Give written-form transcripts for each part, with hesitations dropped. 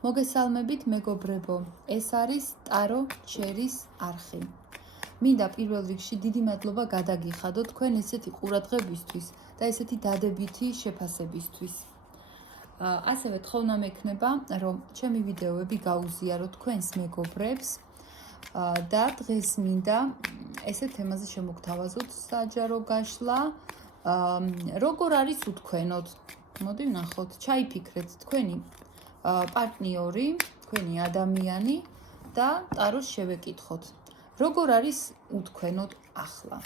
მოგესალმებით მეგობრებო, ეს არის ტარო ჩერის არხი. მინდა პირველ რიგში დიდი მადლობა გადაგიხადო თქვენ ესეთი ყურადღებისთვის და ესეთი დადებითი შეფასებისთვის. ასევე თხოვნა მექნება, რომ ჩემი ვიდეოები გაუზიაროთ თქვენს მეგობრებს და დღეს მინდა ესეთ თემაზე შემოგთავაზოთ საჯარო გაშლა. როგორ არის უთქვენოდ? მოდი ვნახოთ, ჩაიფიქრეთ თქვენი პარტნიორი, თქვენი ადამიანი და ტაროს შევეკითხოთ. როგორ არის უთქვენოდ ახლა?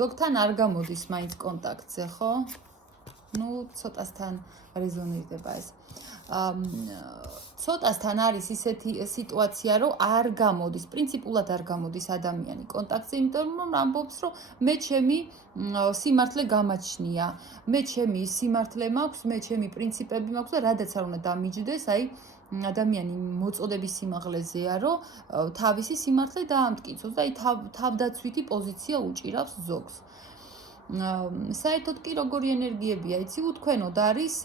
ზოგთან არ გამოდის მაინც კონტაქტზე, ხო? ცოტასთან რეზონირდება ეს. ცოტასთან არის ისეთი სიტუაცია, რომ არ გამოდის, პრინციპულად არ გამოდის ადამიანი კონტაქტზე, იმიტომ რომ ამბობს, რომ მე ჩემი სიმართლე გამაჩნია, მე ჩემი სიმართლე მაქვს, მე ჩემი პრინციპები მაქვს და რადაც არ უნდა დამიჯდეს, აი ადამიანი მოწოდების სიმაღლეზეა, რომ თავისი სიმართლე დაამტკიცოს და აი თავდაცვითი პოზიცია უჭირავს ზოგს. საერთოდ კი როგორი ენერგიებია, იცი, უთქვენოდ არის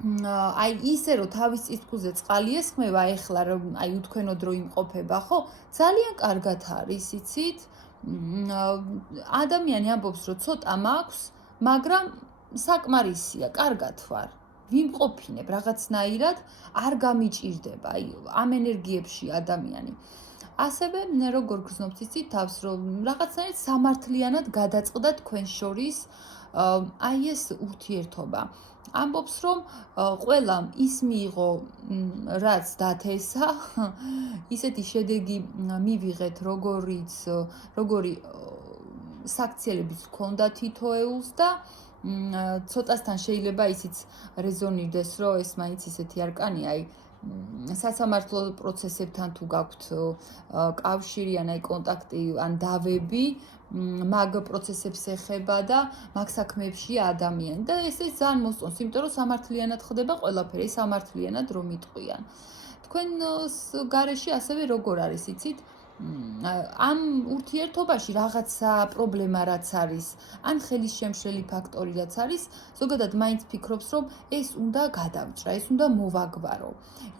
აი ისე რომ თავის წისქვილზე წყალი ესხმება ეხლა რომ აი უთქვენოდ რო იმყოფება, ხო? ძალიან კარგად არის, იცით? ადამიანი ამბობს რომ ცოტა მაქვს, მაგრამ საკმარისია, კარგად ვარ. ვიმყოფინებ რაღაცნაირად, არ გამიჭირდება აი ამ ენერგიებში ადამიანი. ასევე როგორ გრძნობთ იცით თავს, რომ რაღაცნაირად სამართლიანად გადაწყდა თქვენ შორის აი ეს ურთიერთობა. ამბობს, რომ ყველამ ის მიიღო, რაც დათესა, ისეთი შედეგი მივიღეთ, როგორი საქციელებით ჰქონდა თითოეულს და ცოტასთან შეიძლება ისიც რეზონირდეს, რომ ეს მაინც ისეთი არკანია, აი სასამართლო პროცესებთან თუ გაქვთ კავშირი ან აი კონტაქტი ან დავები, მაგ პროცესებს ეხება და მაგ საქმეებშია ადამიანი და ეს ძალიან მოსწონს, იმიტომ რომ სამართლიანად ხდება ყველაფერი, სამართლიანად რომ იტყვიან. თქვენს გარეშე ასევე როგორ არის, იცით? ამ ურთიერთობაში რაღაცა პრობლემა რაც არის, ან ხელის შემშლელი ფაქტორი რაც არის, ზოგადად მაინც ფიქრობს, რომ ეს უნდა გადავჭრა, ეს უნდა მოვაგვარო.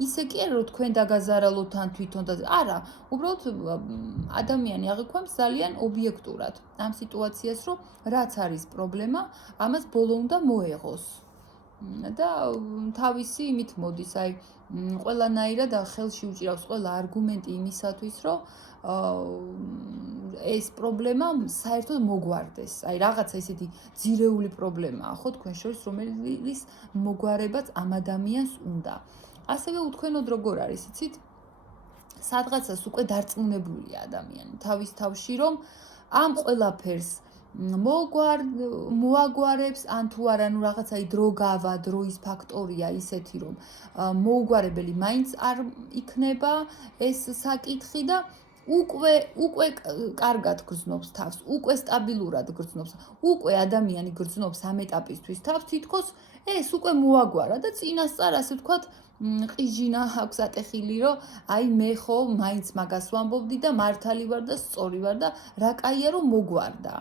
ისე კი არა, რომ თქვენ დაგაზარალოთ ან თვითონ და არა, უბრალოდ ადამიანი აღიქვამს ძალიან ობიექტურად ამ სიტუაციას, რომ რაც არის პრობლემა, ამას ბოლო უნდა მოეღოს. და თავისი იმით მოდის, აი ყველანაირად ხელში უჭირავს ყველა არგუმენტი იმისათვის, რომ ეს პრობლემა საერთოდ მოგვარდეს. აი რაღაცა ისეთი ძირეული პრობლემაა, ხო, თქვენ შორის, რომელიც მოგვარებაც ამ ადამიანს უნდა. ასევე უთქვენოდ როგორ არის, იცით? სადღაცას უკვე დარწმუნებულია ადამიანი თავის თავში, რომ ამ ყველაფერს მოაგვარებს ან თუ არა, ნუ რაღაცა დრო გავა, დროის ფაქტორია ისეთი, რომ მოუგვარებელი მაინც არ იქნება ეს საკითხი და უკვე კარგად გრძნობს თავს, უკვე სტაბილურად გრძნობს, უკვე ადამიანი გრძნობს ამ ეტაპისთვის თავს, თითქოს ეს უკვე მოაგვარა და წინასწარ ასე ვთქვათ, ყიჟინა აქვს ატეხილი, რომ აი მე ხო მაინც მაგას ვამბობდი და მართალი ვარ და სწორი ვარ და რა კაია რომ მოგვარდა.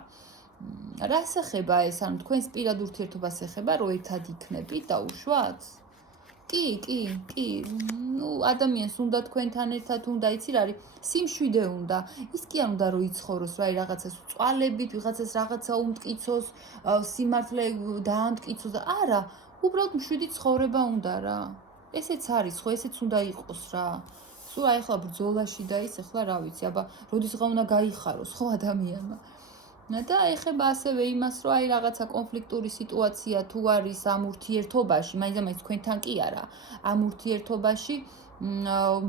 რას ეხება ეს, ანუ თქვენს პირად ურთიერთობას ეხება, რომ ერთად იქნებით, დაუშვათ? კი. ადამიანს უნდა თქვენთან ერთად უნდა იცი რა არის, სიმშვიდე უნდა. ის კი არ უნდა რომ იცხოვროს, რა რაღაცას წვალებით, ვიღაცას რაღაცა უმტკიცოს, სიმართლე დაამტკიცოს და არა, უბრალოდ მშვიდი ცხოვრება უნდა რა. ესეც არის, ხო, ესეც უნდა იყოს რა. სულ აი ახლა ბრძოლაში და ის ახლა რა ვიცი, აბა როდისღა უნდა გაიხაროს, ხო ადამიანმა. და ეხება ასევე იმას, რომ აი რაღაცა კონფლიქტური სიტუაცია თუ არის ამ ურთიერთობაში, მაინც თქვენთან კი არა, ამ ურთიერთობაში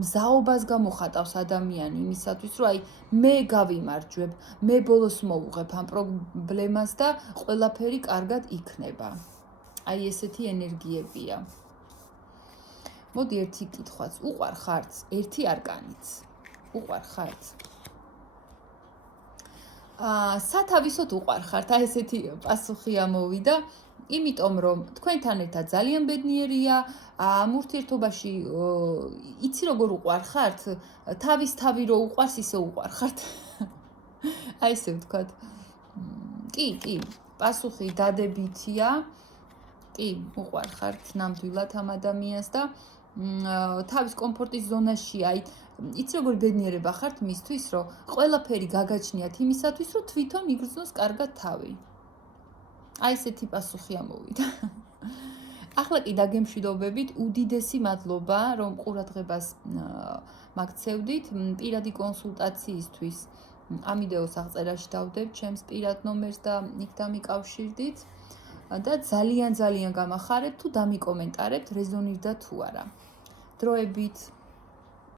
მზაობას გამოხატავს ადამიანი იმისათვის, რომ აი მე გავიმარჯვებ, მე ბოლოს მოვუღებ ამ პრობლემას და ყველაფერი კარგად იქნება. აი ესეთი ენერგიებია. მოდი ერთი კითხვაც, უყვარ ხართ, ერთი არკანიც. უყვარ ხართ? სათავისოდ უყვარ ხართ, აი ესეთი პასუხი ამოვიდა, იმიტომ რომ თქვენთან ერთად ძალიან ბედნიერია, ამ ურთიერთობაში იცი როგორ უყვარ ხართ, თავი რო უყვარს, ისე უყვარ ხართ. აი ესე ვთქვათ. კი, პასუხი დადებითია. კი, უყვარხართ ნამდვილად ამ ადამიანს და თავის კომფორტის ზონაში, აი, იცი როგორი ბედნიერება ხართ მისთვის, რომ ყველაფერი გაგაჩნიათ იმისათვის, რომ თვითონ იგრძნოს კარგად თავი. აი ესეთი პასუხი ამოვიდა. ახლა კი დაგემშვიდობებით, უდიდესი მადლობა, რომ ყურადღებას მაგცევდით პირადი კონსულტაციისთვის. ამ ვიდეოს აღწერაში დავდებთ ჩემს პირად ნომერს და იქ დამიკავშირდით და ძალიან გამახარებთ თუ დამიკომენტარებთ რეზონირდა თუ არა. დროებით